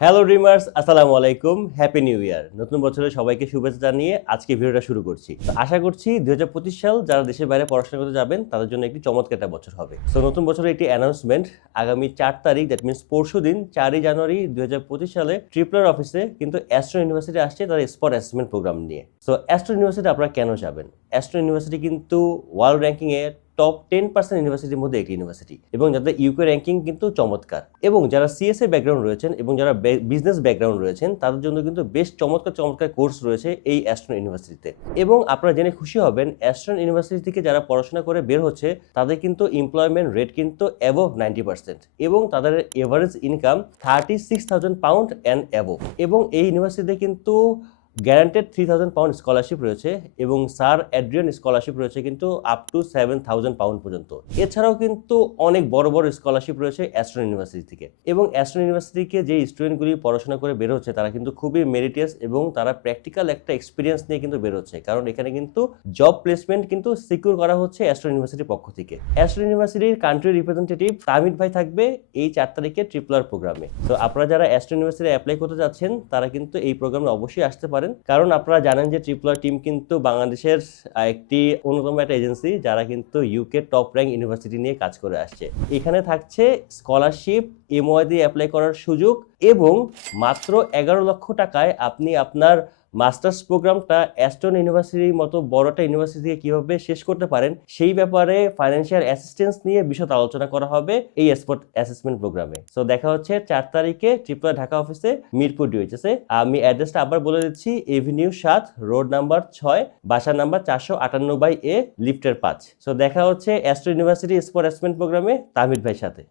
Hello dreamers আসসালামু আলাইকুম happy new year নতুন বছরে সবাইকে শুভেচ্ছা জানিয়ে আজকে ভিডিওটা শুরু করছি। তো আশা করছি দুই হাজার পঁচিশ সাল যারা দেশের বাইরে পড়াশোনা করতে যাবেন, তাদের জন্য একটি চমৎকার একটা বছর হবে। তো নতুন বছরের একটি অ্যানাউন্সমেন্ট আগামী চার তারিখ দ্যাট মিনস পরশু দিন, চারই জানুয়ারি দু হাজার পঁচিশ সালে ট্রিপলার অফিসে কিন্তু অ্যাস্ট্রো ইউনিভার্সিটি আসছে তার স্পট অ্যাসেসমেন্ট প্রোগ্রাম নিয়ে। সো অ্যাস্ট্রো ইউনিভার্সিটি আপনারা কেন যাবেন? অ্যাস্ট্রো ইউনিভার্সিটি কিন্তু ওয়ার্ল্ড র্যাঙ্কিংয়ে টপ টেন পার্সেন্ট ইউনিভার্সিটির মধ্যে একটি ইউনিভার্সিটি এবং যাদের ইউকে র্যাঙ্কিং কিন্তু চমৎকার। এবং যারা সিএসএ ব্যাকগ্রাউন্ড রয়েছেন এবং যারা বিজনেস ব্যাকগ্রাউন্ড রয়েছেন, তাদের জন্য কিন্তু বেশ চমৎকার চমৎকার কোর্স রয়েছে এই অ্যাস্ট্রন ইউনিভার্সিটিতে এবং আপনারা জেনে খুশি হবেন অ্যাস্ট্রন ইউনিভার্সিটি থেকে যারা পড়াশোনা করে বের হচ্ছে, তাদের কিন্তু এমপ্লয়মেন্ট রেট কিন্তু অ্যাবভ নাইনটি পার্সেন্ট এবং তাদের average income thirty six thousand pound and above এবং এই ইউনিভার্সিটিতে কিন্তু guaranteed three thousand pound scholarship রয়েছে এবং স্যার অ্যাড্রিয়ান স্কলারশিপ রয়েছে কিন্তু up to seven thousand pound পর্যন্ত। এছাড়াও কিন্তু অনেক বড় বড় স্কলারশিপ রয়েছে অ্যাস্ট্রন ইউনিভার্সিটি থেকে। এবং অ্যাস্ট্রন ইউনিভার্সিটিকে যে স্টুডেন্টগুলি পড়াশোনা করে বের হচ্ছে, তারা কিন্তু খুবই মেরিটিয়াস এবং তারা প্র্যাকটিক্যাল একটা এক্সপিরিয়েন্স নিয়ে কিন্তু বের হচ্ছে। কারণ এখানে কিন্তু জব প্লেসমেন্ট কিন্তু সিকিউর করা হচ্ছে অ্যাস্ট্রন ইউনিভার্সিটির পক্ষ থেকে। অ্যাস্ট্রন ইউনিভার্সিটির কান্ট্রি রিপ্রেজেন্টেটিভ তামিদ ভাই থাকবে এই চার তারিখে ট্রিপলার প্রোগ্রামে তো আপনারা যারা অ্যাস্ট্রন ইউনিভার্সিটি অ্যাপ্লাই করতে যাচ্ছেন, তারা কিন্তু এই প্রোগ্রামে অবশ্যই আসতে পারেন। কারণ আপনারা জানেন যে ট্রিপলার টিম কিন্তু বাংলাদেশের একটি অন্যতম একটা এজেন্সি যারা কিন্তু ইউকে টপ র্যাঙ্ক ইউনিভার্সিটি নিয়ে কাজ করে আসছে। এখানে থাকছে স্কলারশিপ এমওয়াই দিয়ে অ্যাপ্লাই করার সুযোগ এবং মাত্র এগারো লক্ষ টাকায় আপনি আপনার মাস্টার্স প্রোগ্রামটা অ্যাস্টন ইউনিভার্সিটির মতো বড় একটা ইউনিভার্সিটি থেকে কীভাবে শেষ করতে পারেন, সেই ব্যাপারে ফাইন্যান্সিয়াল অ্যাসিস্ট্যান্স নিয়ে বিশদ আলোচনা করা হবে এই স্পট অ্যাসেসমেন্ট প্রোগ্রামে সো দেখা হচ্ছে চার তারিখে ত্রিপুরা ঢাকা অফিসে মিরপুর ডিওএইচএসে আমি অ্যাড্রেসটা আবার বলে দিচ্ছি এভিনিউ সাত রোড নাম্বার ছয়, বাসা নাম্বার চারশো আটান্ন বাই এ লিফটের পাঁচ। সো দেখা হচ্ছে অ্যাস্ট্রো ইউনিভার্সিটি স্পোর্ট অ্যাসেসমেন্ট প্রোগ্রামে তামিদ ভাইয়ের সাথে।